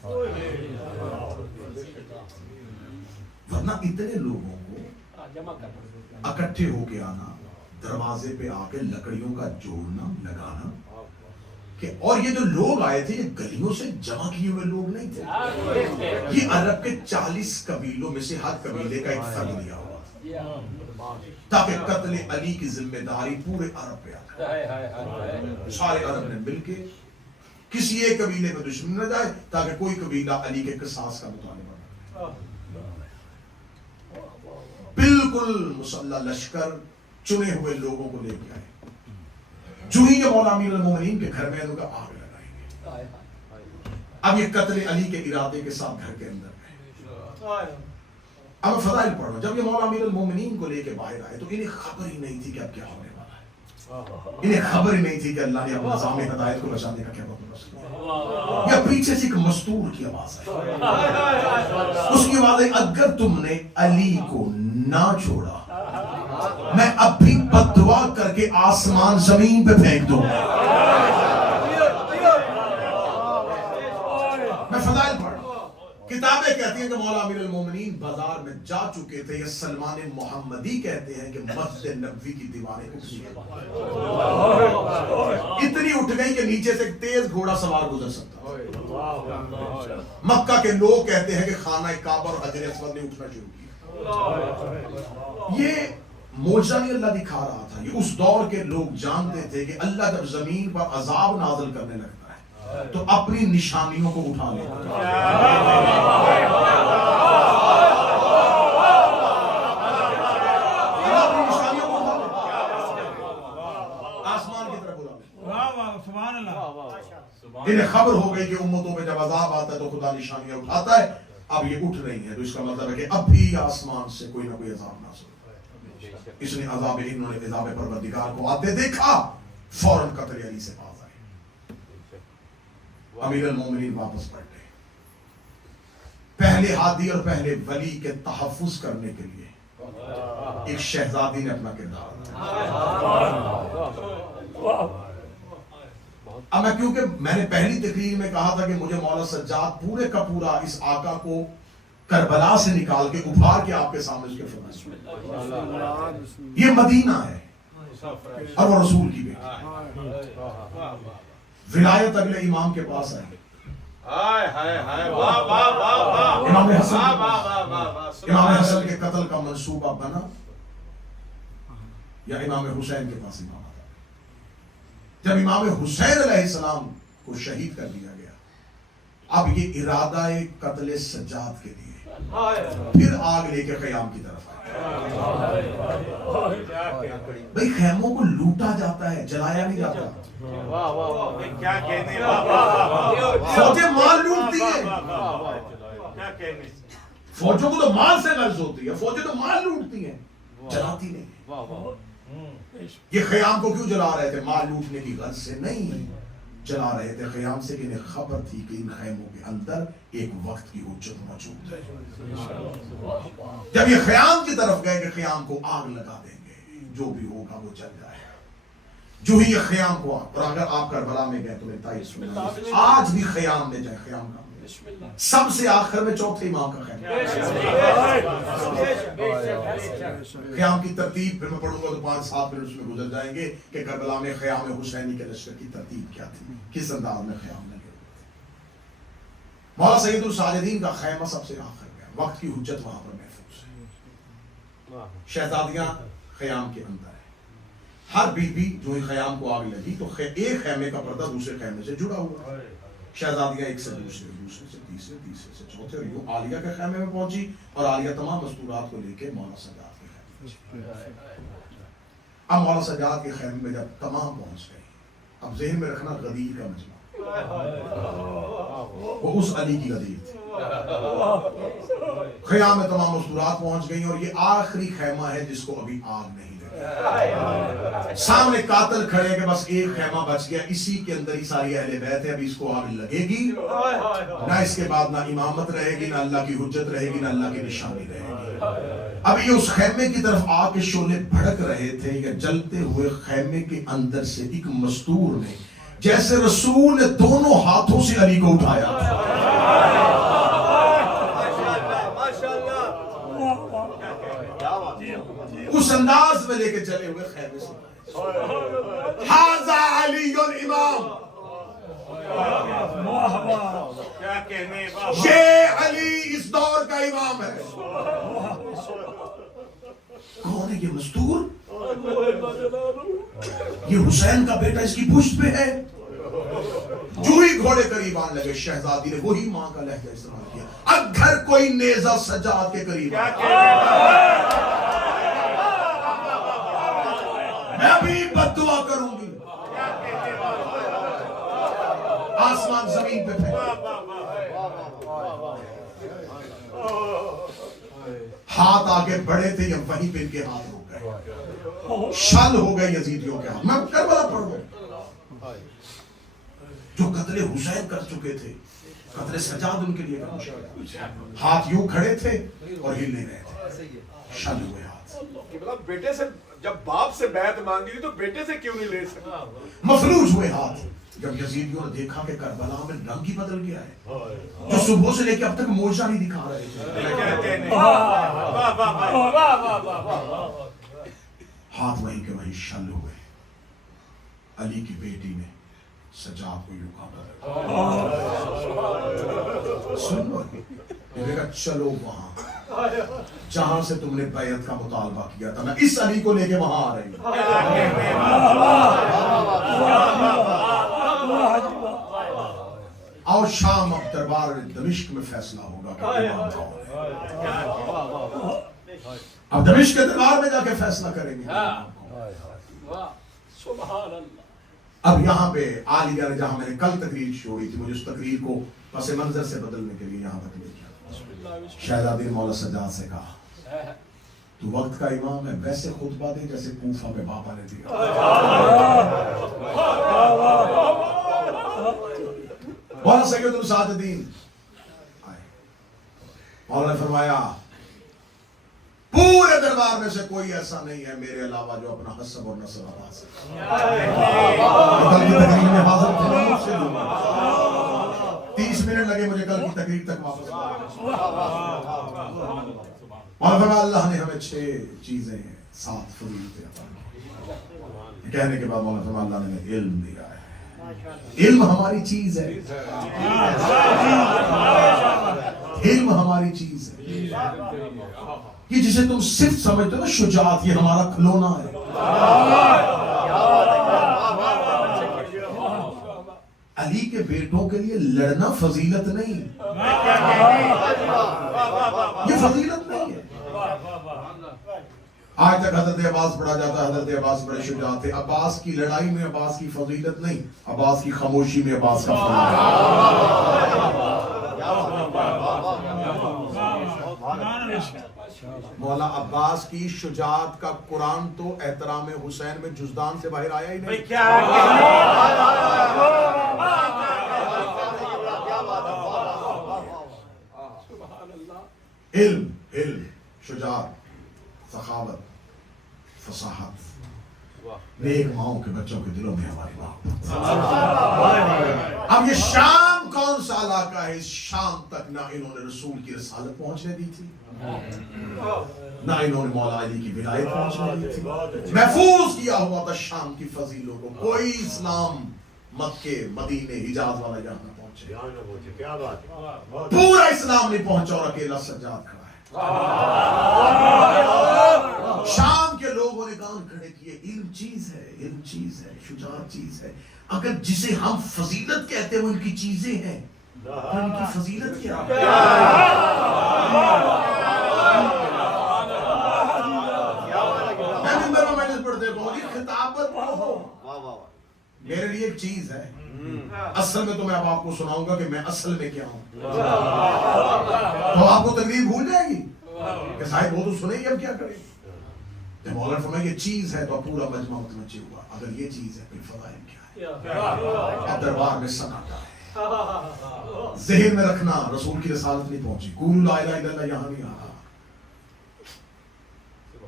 ورنہ اتنے لوگوں کو اکٹھے ہو کے آنا، دروازے پہ آ کے لکڑیوں کا جوڑنا لگانا کہ، اور یہ جو لوگ آئے تھے یہ گلیوں سے جمع کیے ہوئے لوگ نہیں تھے، یہ عرب کے 40 قبیلوں میں سے ہر قبیلے کا ایک فرد لیا ہوا تاکہ قتل علی کی ذمہ داری پورے عرب پہ آ جائے۔ سارے عرب نے مل کے کسی ایک قبیلے میں دشمن نہ جائے تاکہ کوئی قبیلہ علی کے قصاص کا مطالبہ نہ کرے۔ بالکل مسلح لشکر چنے ہوئے لوگوں کو لے کے آئے، جو ہی جب مولا امیر المومنین کے گھر میں ان کا آگ لگائیں گے۔ اب یہ قتل علی کے ارادے کے ساتھ گھر کے اندر گئے۔ اب فضائل پڑھ رہا ہوں، جب یہ مولا امیر المومنین کو لے کے باہر آئے تو انہیں خبر ہی نہیں تھی کہ اب کیا ہونے والا ہے، انہیں خبر ہی نہیں تھی کہ اللہ نے اپنے نظام ہدایت کو بچانے کا کیا بندوبست کیا۔ یا پیچھے سے ایک مستور کی آواز ہے، اس کی آواز ہے، اگر تم نے علی کو نہ چھوڑا میں اب بھی بد دعا کر کے آسمان زمین پہ پھینک دوں۔ میں فضائل پڑھ رہا ہوں، کتابیں کہتی ہیں کہ مولا امیر المومنین بازار میں جا چکے تھے، یا سلمان محمدی کہتے ہیں کہ مسجد نبوی کی دیواریں اتنی اٹھ گئی کہ نیچے سے ایک تیز گھوڑا سوار گزر سکتا۔ مکہ کے لوگ کہتے ہیں کہ خانہ کعبہ اور حجر اسود نے اٹھنا شروع کیا۔ یہ معجزہ نہیں اللہ دکھا رہا تھا، یہ اس دور کے لوگ جانتے تھے کہ اللہ جب زمین پر عذاب نازل کرنے لگتا ہے تو اپنی نشانیوں کو اٹھا لیتا ہے۔ آسمان کی طرف بلا انہیں خبر ہو گئی کہ امتوں میں جب عذاب آتا ہے تو خدا نشانیاں اٹھاتا ہے۔ اب یہ اٹھ رہی ہیں تو اس کا مطلب ہے کہ اب بھی آسمان سے کوئی نہ کوئی عذاب نازل۔ اس نے انہوں نے عذاب پروردگار کو آتے دیکھا، فوراً قتل علی سے باز آئے۔ امیر المومنین واپس پلٹ گئے۔ پہلے ہادی اور پہلے ولی کے تحفظ کرنے کے لیے ایک شہزادی نے اپنا کردار ادا۔ اب میں کیونکہ میں نے پہلی تقریر میں کہا تھا کہ مجھے مولا سجاد پورے کا پورا اس آقا کو کربلا سے نکال کے ابھار کے آپ کے سامنے اس کے فرمان، یہ مدینہ ہے اور وہ رسول کی بیٹی، ولایت اگلے امام کے پاس ہے، امام حسن کے قتل کا منصوبہ بنا یا امام حسین کے پاس امام آتا۔ جب امام حسین علیہ السلام کو شہید کر دیا گیا، اب یہ ارادہ قتل سجاد کے لیے پھر آگ لے کے قیام کی طرف آئے۔ بھئی خیموں کو لوٹا جاتا ہے، جلایا نہیں جاتا۔ فوجیں مال لوٹتی ہیں، فوجوں کو تو مال سے غرض ہوتی ہے، فوجیں تو مال لوٹتی ہیں، جلاتی نہیں۔ یہ خیام کو کیوں جلا رہے تھے؟ مال لوٹنے کی غرض سے نہیں جلا رہے تھے، خیام سے کہ انہیں خبر تھی کہ ان خیموں کے اندر ایک وقت کی حجت موجود ہے۔ جب یہ خیام کی طرف گئے کہ خیام کو آگ لگا دیں گے، جو بھی ہوگا وہ جل جائے، جو ہی یہ خیام کو آگ، اور اگر آپ کربلا میں گئے تو میرے تائی سننا، آج بھی خیام میں جائے، خیام کا سب سے آخر میں چوتھے امام کا خیام، خیام کی ترتیب پھر میں پڑھوں گا تو 5-7 منٹ اس میں گزر جائیں گے کہ کربلا میں خیام حسینی کے لشکر کی ترتیب کیا تھی، کس انداز میں خیام لگے ہوئے تھے۔ مولا سید الساجدین کا خیمہ سب سے آخر میں، وقت کی حجت وہاں پر محفوظ ہے، شہزادیاں خیام کے اندر ہے، ہر بی بی جو ہی خیام کو آگ لگی تو ایک خیمے کا پردہ دوسرے خیمے سے جڑا ہوا، شہزادیاں ایک سے دوسرے، دوسرے سے تیسرے، تیسرے سے چوتھے، اور یوں عالیہ کے خیمے میں پہنچی، اور عالیہ تمام مستورات کو لے کے مولا سجاد کے خیمے میں پہنچی۔ اب مولا سجاد کے خیمے میں جب تمام پہنچ گئی، اب ذہن میں رکھنا غدیر کا مجمع، وہ اس علی کی غدیر تھی۔ خیام میں تمام مستورات پہنچ گئی، اور یہ آخری خیمہ ہے جس کو ابھی آگ نہیں لگی، سامنے قاتل کھڑے کہ بس ایک خیمہ بچ گیا، اسی کے اندر ہی ساری اہل بیت ہے، ابھی اس کو آگ لگے گی، نہ اس کے بعد نہ امامت رہے گی، نہ اللہ کی حجت رہے گی، نہ اللہ کی نشانی رہے گی۔ اب یہ اس خیمے کی طرف آ کے شعلے بھڑک رہے تھے، یا جلتے ہوئے خیمے کے اندر سے ایک مستور نے جیسے رسول نے دونوں ہاتھوں سے علی کو اٹھایا تھا، اس انداز میں لے کے چلے ہوئے خیمے سے، ھذا علی الامام، یہ علی اس دور کا امام ہے۔ کون ہے یہ مستور؟ یہ حسین کا بیٹا اس کی پشت پہ ہے۔ جو ہی گھوڑے قریب آنے لگے، شہزادی نے وہی ماں کا لہجہ استعمال کیا، اگر کوئی نیزہ سجاد کے قریب میں بھی بد دعا کروں گی، آسمان زمین پہ پھینک، ہاتھ آگے بڑھے تھے یا وہیں پہ ان کے ہاتھ رک گئے، شل ہو گئے یزیدیوں کے ہاتھ۔ میں کربلا پڑھ رہا ہوں، جو قتل حسین کر چکے تھے، قتل سجاد ان کے لیے ہاتھ یوں کھڑے تھے اور ہل نہیں رہے تھے، شل ہوئے ہاتھ۔ بیٹے سے جب باپ سے بیعت مانگی تھی تو بیٹے سے کیوں نہیں لے سکتا؟ مفلوج ہوئے ہاتھ۔ جب یزیدیوں نے دیکھا کہ کربلا میں رنگ ہی بدل گیا ہے، جو صبح سے لے کے اب تک موجہ نہیں دکھا رہے تھے، ہاتھ وہیں کے وہیں شل ہوئے۔ علی کی بیٹی نے سجاد کو یوں کہا، سن لو، یہ کہا چلو وہاں جہاں سے تم نے بیعت کا مطالبہ کیا تھا، میں اس علی کو لے کے وہاں آ رہی ہوں۔ اور شام اب دربار دمشق میں فیصلہ ہوگا کہ امام کون ہے۔ اب دمشق کے دربار میں جا کے فیصلہ کریں گے۔ اب یہاں پہ عالیہ نے جہاں میں نے کل تقریر چھوڑی تھی، مجھے اس تقریر کو پس منظر سے بدلنے کے لیے یہاں تک لے کیا۔ شہزادی نے مولا سجاد سے کہا، تو وقت کا امام ہے، ویسے خطبہ دے جیسے کوفہ میں باپا نے دیا۔ مولا سید الساجدین آئے، مولا نے فرمایا پورے دربار میں سے کوئی ایسا نہیں ہے میرے علاوہ جو اپنا حسب اور نسب آواز سے کل کی تقریر میں حاضر تھے، مجھ سے دوں گا 30 منٹ لگے مجھے کل کی تقریر تک واپس اور فرمایا اللہ نے ہمیں 6 چیزیں 7 فضیلتیں عطا کی۔ کہنے کے بعد مولا فرمایا اللہ نے ہمیں علم دیا ہے، علم ہماری چیز ہے، علم ہماری چیز ہے، یہ جسے تم صرف سمجھتے ہو نا شجاعت، یہ ہمارا کھلونا ہے۔ علی کے بیٹوں کے لیے لڑنا فضیلت نہیں، یہ فضیلت نہیں ہے۔ آج تک حضرت عباس پڑھا جاتا ہے، حضرت عباس بڑے شجاع تھے۔ عباس کی لڑائی میں عباس کی فضیلت نہیں، عباس کی خاموشی میں عباس کا فضیلت۔ مولا عباس کی شجاعت کا قرآن تو احترام حسین میں جزدان سے باہر آیا ہی نہیں. علم شجاعت سخاوت فصاحت نیک ماؤں کے بچوں کے دلوں میں ہماری محبت. اب یہ شام کون سا علاقہ ہے؟ اس شام تک نہ انہوں نے رسول کی رسالت پہنچنے دی تھی، نہ انہوں نے مولا علی کی ولایت پہنچنے دی تھی. محفوظ کیا ہوا تھا شام کی فضیلوں کو. کوئی اسلام مکے مدینے حجاز والا یہاں نہ پہنچے. پورا اسلام نہیں پہنچا اور اکیلا سجاد کھڑا ہے. شام کے لوگوں نے کان کھڑے کیے. علم چیز ہے، علم چیز ہے، شجاعت چیز ہے. اگر جسے ہم فضیلت کہتے ہیں وہ ان کی چیزیں ہیں، ان کی فضیلت کیا ہے؟ میں ممبر میں مجلس پڑھتے ہوں یہ خطابت ہو میرے لیے ایک چیز ہے. اصل میں تو میں اب آپ کو سناؤں گا کہ میں اصل میں کیا ہوں، تو آپ کو تکلیف بھول جائے گی کہ صاحب وہ تو سنے گی اب کیا کریں. جب مولانا فرمایا یہ چیز ہے تو پورا مجمع متوجہ ہوا. اگر یہ چیز ہے پھر فضائل کیا ہے؟ اب دربار میں سناٹا ہے. ذہن میں رکھنا رسول کی رسالت نہیں پہنچی. قولوا لا الہ الا اللہ یہاں نہیں آیا.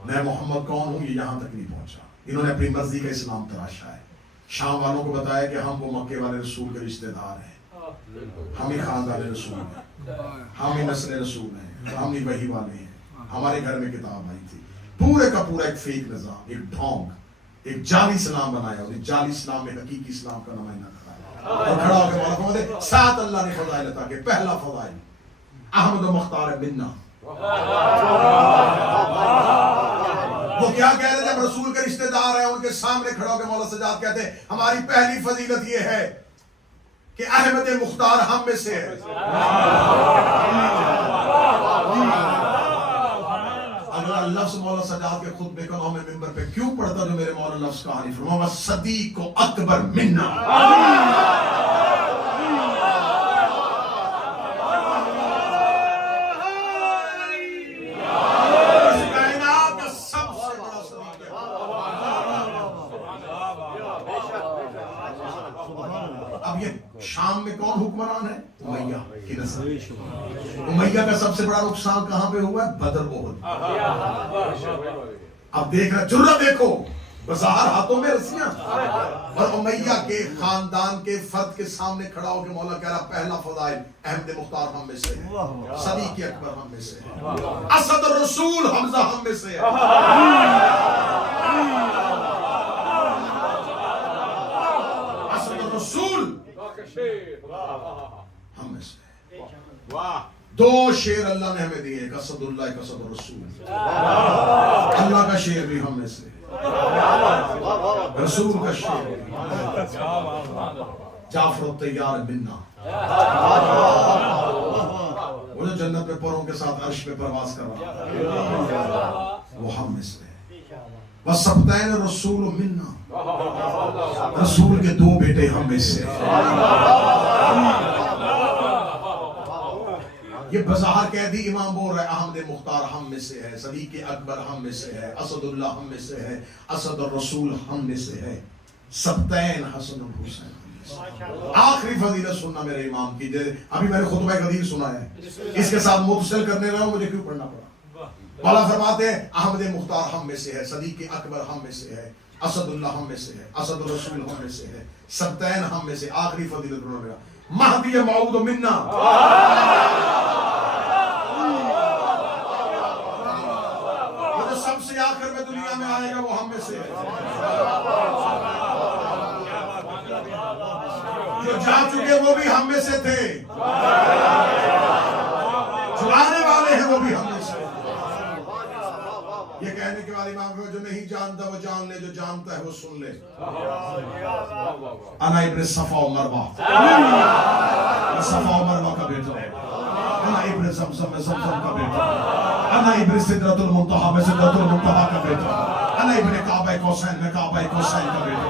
میں محمد کون ہوں یہ یہاں تک نہیں پہنچا. انہوں نے اپنی مرضی کا اسلام تراشا ہے. شام والوں کو بتایا کہ ہم وہ مکے والے رسول کے رشتہ دار ہیں، ہم ہی خاندان رسول ہیں، ہم ہی نسل رسول ہیں، ہم ہی وحی والے ہیں. ہمارے گھر میں کتاب آئی تھی. پورے کا پورا ایک فیک نظام، ایک ڈھونگ، ایک جعلی اسلام بنایا. اور جعلی اسلام میں حقیقی اسلام کا نمائندہ کھڑا ہے. اور کھڑا ہو کے مولا فرماتے ساتھ اللہ نے فضائل عطا کہ پہلا فضائل احمد و مختار منا. وہ کیا کہہ رہے جب رسول کے رشتہ دار ہیں ان کے سامنے کھڑا ہو کے مولا سجاد کہتے ہیں ہماری پہلی فضیلت یہ ہے کہ احمد مختار ہم میں سے ہے. اگر لفظ مولا سجاد کے خطبے کا نام ممبر پہ کیوں پڑھتا جو میرے مولا لفظ کہانی فرمایا صدیق کو اکبر منا. اب یہ شام میں کون حکمران ہے؟ امیہ کی نسل. امیہ کا سب سے بڑا نقصان کہاں پہ ہوا ہے؟ بدر احد. اب دیکھ رہا جرأت دیکھو بظاہر ہاتھوں میں رسیاں اور امیہ کے خاندان کے فرد کے سامنے کھڑا ہو کے مولا کہہ رہا پہلا فضائل احمد مختار ہم میں سے ہے، صدیق اکبر ہم میں سے ہے، اسد الرسول حمزہ ہم میں سے ہے. اسد الرسول ہم میں سے. دو شیر اللہ نے ہمیں دیے، ایک اسد اللہ ایک اسد الرسول. اللہ کا شیر بھی ہم میں سے، رسول کا شیر بھی. جعفر الطیار منا، وہ جو جنت میں پروں کے ساتھ عرش پہ پرواز کر رہا وہ ہم میں سے. وَسَبْتَيْنِ رسول منا، رسول کے دو بیٹے ہم میں سے. یہ بظاہر کہہ دی امام بول رہے احمد مختار ہم میں سے ہے، صدیق اکبر ہم میں سے ہے، اسد اللہ ہم میں سے ہے، اسد الرسول ہم میں سے ہے، سبتین حسن الحسین ہم میں سے. آخری فضیلت سننا میرے امام کی. ابھی میں نے خطبہ قدیر سنا ہے، اس کے ساتھ متصل کرنے لگا مجھے کیوں پڑھنا پڑا. مولا فرماتے ہیں احمد مختار ہم میں سے ہے، صدیق اکبر ہم میں سے ہے، اسد اللہ ہم میں سے ہے، اسد الرسول ہم میں سے ہے، سبتین ہم میں سے. آخری فضیلت انہوں نے مہدی موعود منا، سب سے آخر میں دنیا میں آئے گا وہ ہم میں سے ہے. جو جا چکے وہ بھی ہم میں سے تھے، جو آنے والے ہیں وہ بھی ہم میں سے. یہ کہنے کے والی امام کو جو نہیں جانتا وہ جان لے، جو جانتا ہے وہ سن لے. انا ابن صفا و مروہ، صفا و مروہ کا بیٹا. انا ابن زمزم میں زمزم کا بیٹا. انا ابن سدرۃ المنتہا میں سدرۃ المنتہا کا بیٹا. انا ابن کعبہ کوسین میں کعبہ کوسین کا بیٹا.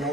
9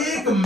1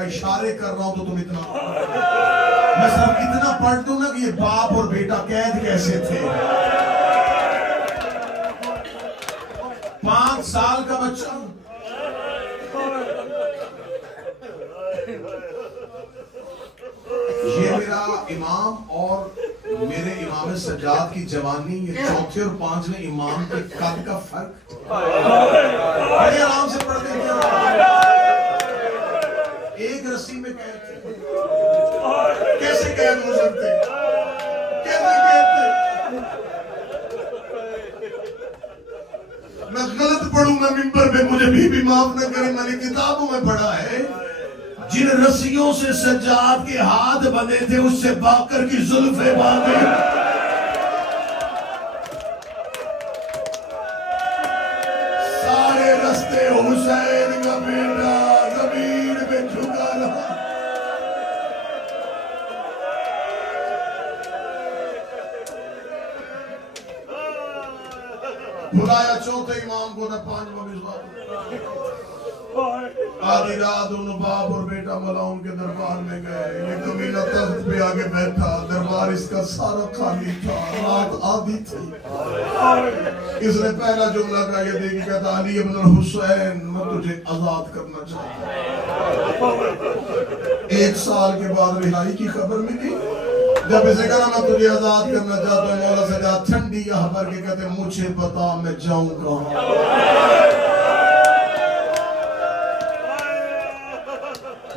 کہا اشارے کر رہا ہوں تو تم اتنا میں صرف اتنا پڑھ دوں نا کہ یہ باپ اور بیٹا قید کیسے تھے. 5 سال کا بچہ یہ میرا امام اور میرے امام سجاد کی جوانی یہ چوتھے اور 5ویں امام کے قد کا فرق بڑے آرام سے پڑھتے ہیں. ایک رسی میں قید تھے. کیسے قید ہو سکتے کیسے قید تھے. میں غلط پڑھوں گا ممبر پہ مجھے بھی معاف نہ کریں. میں نے کتابوں میں پڑھا ہے جن رسیوں سے سجاد کے ہاتھ بندھے تھے اس سے باقر کی زلفیں باندھی. سارے رستے حسین کا بیٹا زمین پہ جھکا رہا. بلایا چوتھے امام کو نہ 5واں مصباح. آدھی رات انہوں باپ اور بیٹا ملاؤن کے دربار میں گئے. یہ کمینہ تخت پہ آگے بیٹھا. دربار اس کا سارا خالی تھا. رات آدھی تھی. اس نے پہلا جملہ کہا یہ دیکھ کہتا علی ابن الحسین میں تجھے آزاد کرنا چاہتا ہوں. 1 سال کے بعد رہائی کی خبر ملی. جب اسے کہا میں تجھے آزاد کرنا چاہتا ہوں مولا سجاد ٹھنڈی یا بھر کے کہتے مجھے بتا میں جاؤں کہاں.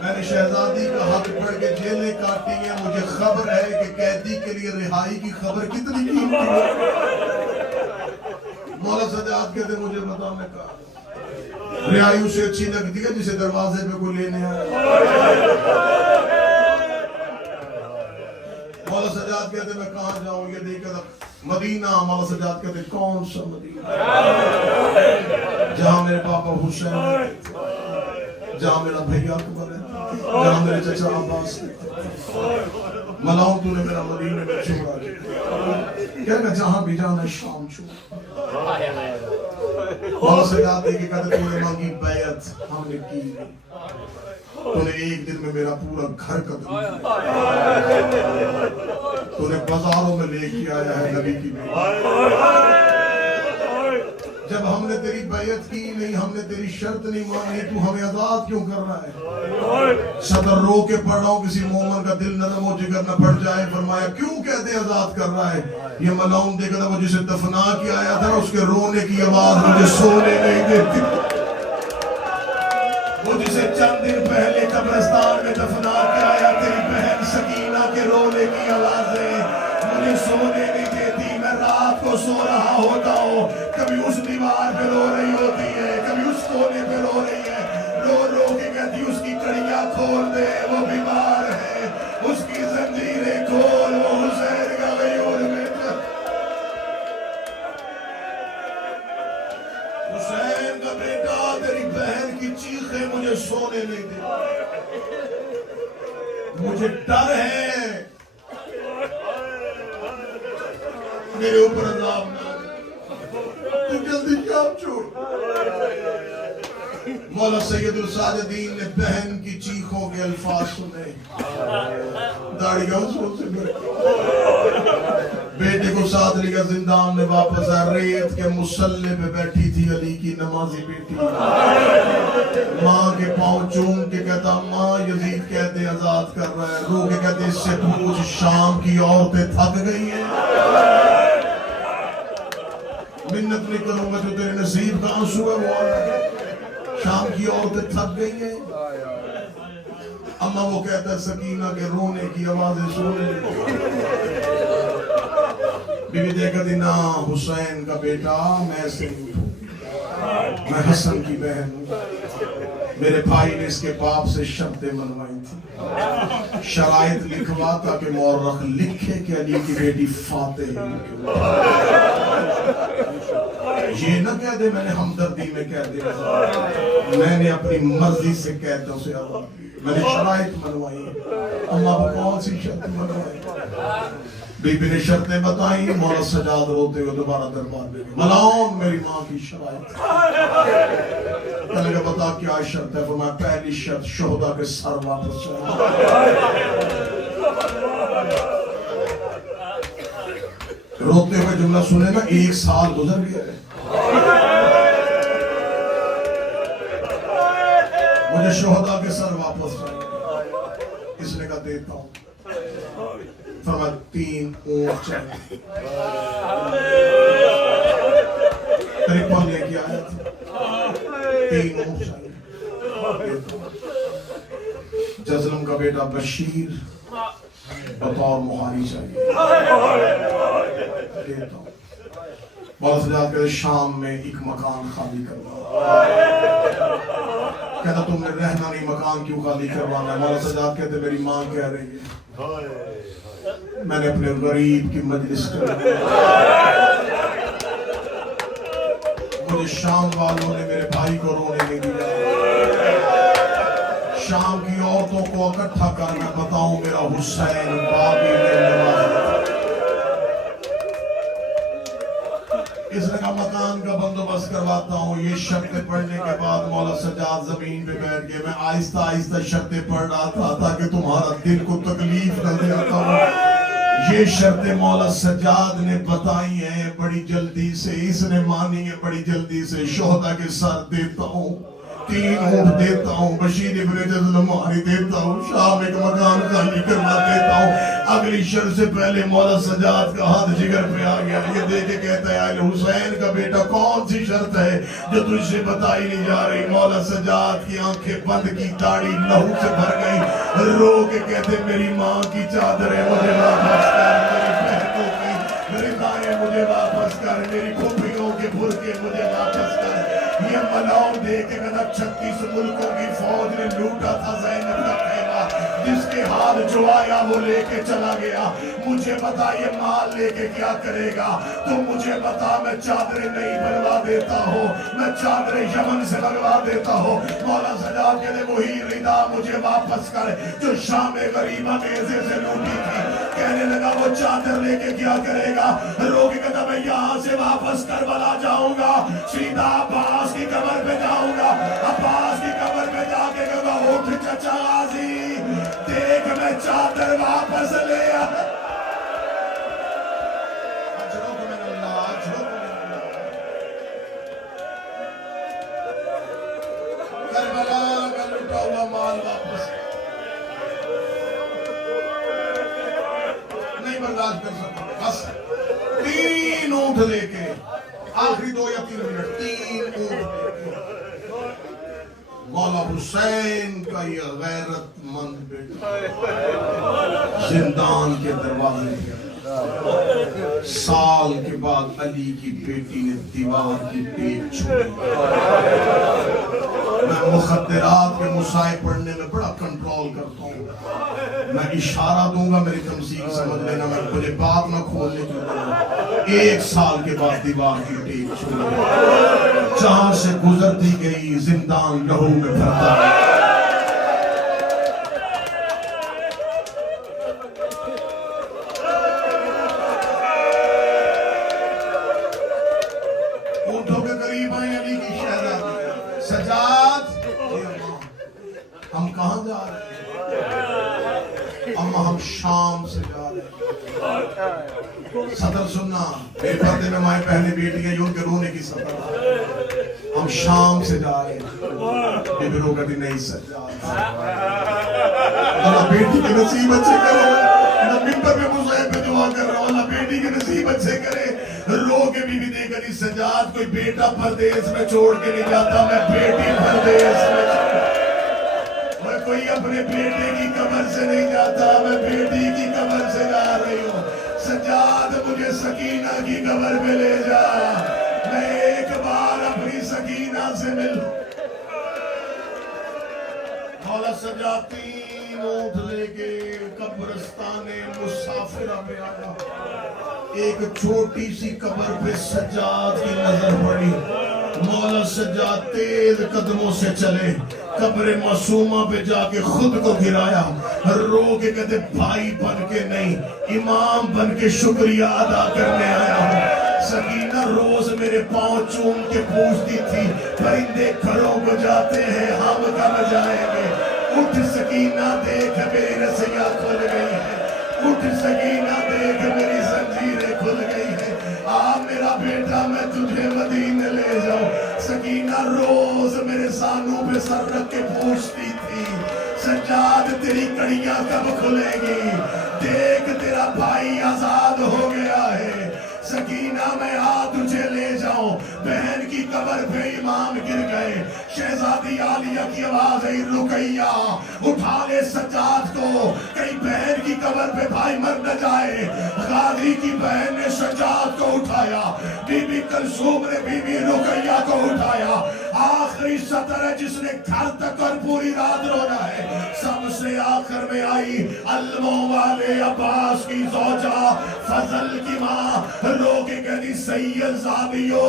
میں نے شہزادی کا حق پڑھ کے جیلیں کاٹی ہیں. مجھے خبر ہے کہ قیدی کے لیے رہائی کی خبر کتنی قیمتی ہے. مولا سجاد کہتے مجھے بتا. میں کہا رہائی اسے اچھی لگتی ہے جسے دروازے پہ کوئی لینے آیا. مولا سجاد کہتے میں کہاں جاؤں. یہ دیکھا مدینہ. مولا سجاد کہتے کون سا مدینہ جہاں میرے پاپا حسین جہاں میرا بھیا اکبر ہے جہاں میرے چچا عباس ہے. ملاؤں تو نے میرا مدینہ میں چھوڑا. کہا جہاں بھی جانا شام چھوڑا. مولا سجاد دیکھے کہتے تو نے مانگی بیعت ہم نے کی. تو نے ایک دن میں میرا پورا گھر قتل کیا. تو نے بازاروں میں لے کے آیا ہے نبی کی بیعت. جب ہم نے تیری بیعت کی نہیں ہم نے تیری شرط نہیں مانی تو ہمیں آزاد کیوں کر رہا ہے. صدر رو کے پڑھ رہا ہوں کسی مومن کا دل نرم و جگر نہ پڑ جائے. فرمایا کیوں کہتے آزاد کر رہا ہے. یہ ملاؤن دیکھا تھا وہ جسے دفنا کیا آیا تھا اس کے رونے کی آواز مجھے سونے نہیں دیتی. وہ جسے چند دن پہلے قبرستان میں دفنا کے آیا تیری بہن سکینہ کے رونے کی آوازیں مجھے سونے نہیں دیتی. میں رات کو سو رہا ہوتا ہوں کبھی اس دیوار پہ رو رہی ہوتی ہے کبھی اس کونے پہ رو رہی ہے. رو رو کے کہتی اس کی کڑیاں کھول دے وہ بیمار ہے. اس کی زنجیریں کھول وہ حسین کا غیور بیٹا. حسین کا بیٹا تیری بہن کی چیخیں مجھے سونے نہیں دیتی. مجھے ڈر ہے میرے اوپر عذاب نہ تو جلدی کام چھوڑ. مولا سید الساجدین نے بہن کی چیخوں کے الفاظ سنے. داڑھی کا حصول سے بیٹے کو ساتھ لے کر زندان میں واپس آ. ریت کے مسلح پہ بیٹھی تھی علی کی نمازی بیٹی. ماں کے پاؤں چوم کے کہتا ماں یزید کہتے آزاد کر رہا ہے. رو کے کہتے اس سے پوچھ شام کی عورتیں تھک گئی ہیں. منت نہیں کروں گا جو تیرے نصیب کا آنسو ہے وہ شام کی عورتیں تھک گئی ہیں. اما وہ کہتا ہے سکینہ کے رونے کی آوازیں سونے لگی. بیوی دیکھا دی نا حسین کا بیٹا میں ایسے نہیں ہوں. میں حسن کی بہن ہوں. میرے بھائی نے اس کے باپ سے شرطیں منوائی تھی. شرائط لکھوا تاکہ مورخ لکھے کہ علی کی بیٹی فاتح ہے. یہ نہ کہہ دے میں نے ہمدردی میں کہہ دے. میں نے اپنی مرضی سے کہتا اسے میں نے شرائط منوائی. اما وہ کون سی شرط منوائی. بی بی نے شرطیں بتائیں. مولا سجاد روتے ہوئے دوبارہ دربار میں گئے. ملعون میری ماں کی شرائط. کہنے لگا بتا کیا شرط ہے؟ فرمایا پہلی شرط شہداء کے سر واپس چاہیے. روتے ہوئے جملہ سنے نا 1 سال گزر گیا ہے. مجھے شہداء کے سر واپس چاہیے. اس نے کہا دیتا ہوں. فرمایا 3 اونٹ چاہیے. ترپن لے کے آیا تھا. 3 اونٹ چاہیے. جزلم کا بیٹا بشیر بطور مہاری چاہیے. دیتا ہوں. مولا سجاد کہتے شام میں ایک مکان خالی کروا. کہتا تم نے رہنا نہیں, مکان کیوں خالی کروانا ہے؟ مولا سجاد کہتے میری ماں کہہ رہی ہے میں نے اپنے غریب کی مجلس کر دی. مجھے شام والوں نے میرے بھائی کو رونے نہیں دیا. شام کی عورتوں کو اکٹھا کر میں بتاؤں میرا حسین باقی میں نواز. اس نے کہا مکان کا بندوبست کرواتا ہوں. یہ شرطیں پڑھنے کے بعد مولا سجاد زمین پہ بیٹھ گئے. میں آہستہ آہستہ شرطیں پڑھ رہا تھا تاکہ تمہارا دل کو تکلیف نہ دیتا ہوں. یہ شرطیں مولا سجاد نے بتائی ہیں بڑی جلدی سے. اس نے مانی ہے بڑی جلدی سے. شہداء کے سر دیتا ہوں, 3 اونٹ دیتا ہوں, بشیر ابن جزلم مہاری دیتا ہوں, شام ایک مکان خالی کروا دیتا ہوں. اگلی شرط سے پہلے مولا سجاد کا ہاتھ جگر پہ آ گیا. یہ دیکھ کے کہتا ہے حسین کا بیٹا کون سی شرط ہے جو تجھ سے بتائی نہیں جا رہی؟ مولا سجاد کی آنکھیں بند کی, داڑھی لہو سے بھر گئی. رو کے کہتے میری ماں کی چادریں مجھے واپس کر, میری بہنوں کی ردائیں مجھے واپس کر, میری پھوپھیوں کے برقعے مجھے واپس کر. یہ ملعون دیکھ کے کہتا 36 ملکوں کی فوج نے لوٹا تھا زینب کا خیمہ, جس کے ہاتھ جو آیا وہ لے کے چلا گیا. مجھے بتا یہ مال لے کے کیا کرے گا؟ تو مجھے بتا میں چادریں نہیں بنوا دیتا ہوں, میں چادریں یمن سے بنوا دیتا ہوں. مولا سجاد کہتے وہی ردا مجھے واپس کر جو شام غریبہ نیزے سے لوٹی تھی. کہنے لگا وہ چادر لے کے کیا کرے گا؟ رو کے کہتا میں یہاں سے واپس کربلا جاؤں گا, سیدھا عباس کی قبر پہ جاؤں گا. عباس کی قبر پہ جا کے کہوں گا اٹھ چچا غازی دیکھ میں چادر واپس لے آ. کربلا کا لوٹا ہوا مال واپس نہیں برداشت کر سکتا. بس 3 اونٹ لے کے آخری 2 یا 3 منٹ 3 اونٹ لے کے مولا حسین کا یہ غیرت مند بیٹا زندان کے دروازے پہ. سال کے بعد علی کی بیٹی نے دیوار کی ٹیپ چھوڑی. میں مخدرات کے مسائل پڑھنے میں بڑا کنٹرول کرتا ہوں. میں اشارہ دوں گا میری تمثیل سمجھ لینا, میں مجھے بات نہ کھولنے کی ضرورت. 1 سال کے بعد دیوار کی ٹیپ چھوڑی, جہاں سے گزرتی گئی زندان لہو میں بھرتا گیا. اونٹوں کے قریب آئیں علی کی شہزادی سجاد. ہم کہاں جا رہے ہیں؟ اما ہم شام سے جا رہے ہیں. صدر سننا, میرے پردے میں مائیں پہلے بیٹی ہیں, ان کے رونے کی صدر. ہم شام سے جا رہے ہیں. بے رو کہتی نہیں سجاد, اللہ بیٹی کے نصیب اچھے کرے. میں ممبر پہ مصعب پہ دعا کر رہا ہوں, اللہ بیٹی کے نصیب اچھے کرے. رو کے بھی دیکھ کر سجاد کوئی بیٹا پردیس میں چھوڑ کے نہیں جاتا, میں بیٹی پردیس میں میں کوئی اپنے بیٹے کی قبر سے نہیں جاتا, میں بیٹی کی قبر سے جا رہی ہوں. سجاد مجھے سکینہ کی قبر پہ لے جا, میں ایک بار اپنی سکینہ سے ملوں. مولا سجاد 3 اونٹ لے کے قبرستان مسافرہ میں آیا. ایک چھوٹی سی قبر پہ سجاد کی نظر پڑی. مولا سجاد تیز قدموں سے چلے, قبر معصومہ پہ جا کے خود کو گرایا، رو کے کہتے بھائی بن کے نہیں امام بن کے شکریہ ادا کرنے آیا ہوں۔ سکینہ روز میرے پاؤں چوم کے پوچھتی تھی پرندے گھروں کو جاتے ہیں ہم کب جائیں گے؟ اٹھ سکینہ دیکھ میری رسیاں کھل گئی ہیں، اٹھ سکینہ دیکھ میری زنجیریں کھل گئی ہیں، آ میرا بیٹا میں تجھے مدینے لے جاؤں۔ سکینہ روز میرے زانوں پہ سر رکھ کے پوچھتی تھی سجاد تیری کڑیاں کب کھلے گی؟ دیکھ تیرا بھائی آزاد ہو گیا ہے، سکینہ میں آ تجھے لے جاؤں۔ بہن کی قبر پہ امام گر گئے، شہزادی عالیہ کی آواز آئی رقیہ اٹھا لے سجاد کو، کئی بہن کی قبر پہ بھائی مر نہ جائے۔ غازی کی بہن نے سجاد کو اٹھایا، بی بی کلثوم نے بی بی رقیہ کو اٹھایا۔ آخری سطر ہے جس نے گھر تک اور پوری رات رونا ہے۔ سب سے آخر میں آئی علموں والے عباس کی زوجہ فضل کی ماں، رو کے کہتی سید زادیو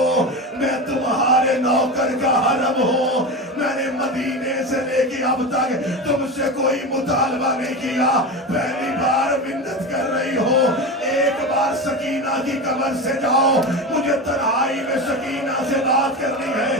میں تمہارے نوکر کا حرم ہوں، میں نے مدینے سے لے کے اب تک تم سے کوئی مطالبہ نہیں کیا، پہلی بار منت کر رہی ہو، ایک بار سکینہ کی قبر سے جاؤ، مجھے تنہائی میں سکینہ سے بات کرنی ہے۔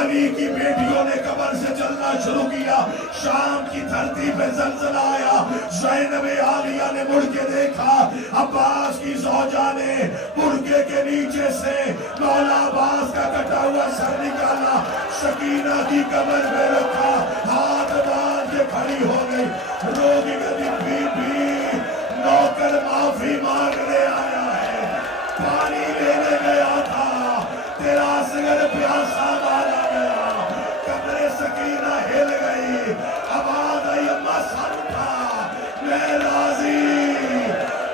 علی کی بیٹیوں نے قبر سے چلنا شروع کیا، شام کی دھرتی پہ زلزلہ آیا، زینب عالیہ نے مڑ کے دیکھا، عباس کی زوجہ نے برقعے کے نیچے سے مولا عباس کا کٹا ہوا سر نکالا، سکینہ کی قبر پہ رکھا، ہاتھ باندھ کے کھڑی ہو گئی، رو کے کہتی بی بی نوکر معافی مانگنے آیا ہے، پانی لینے گیا تھا، تیرا اصغر پیاسا مارا گیا۔ قبر سکینہ ہل گئی، آواز آئی اماں سر اٹھا، میں راضی،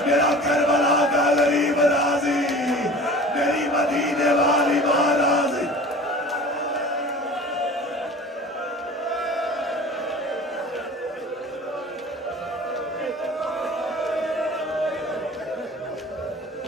میرا کربلا کا غریب راضی، میری مدینے والی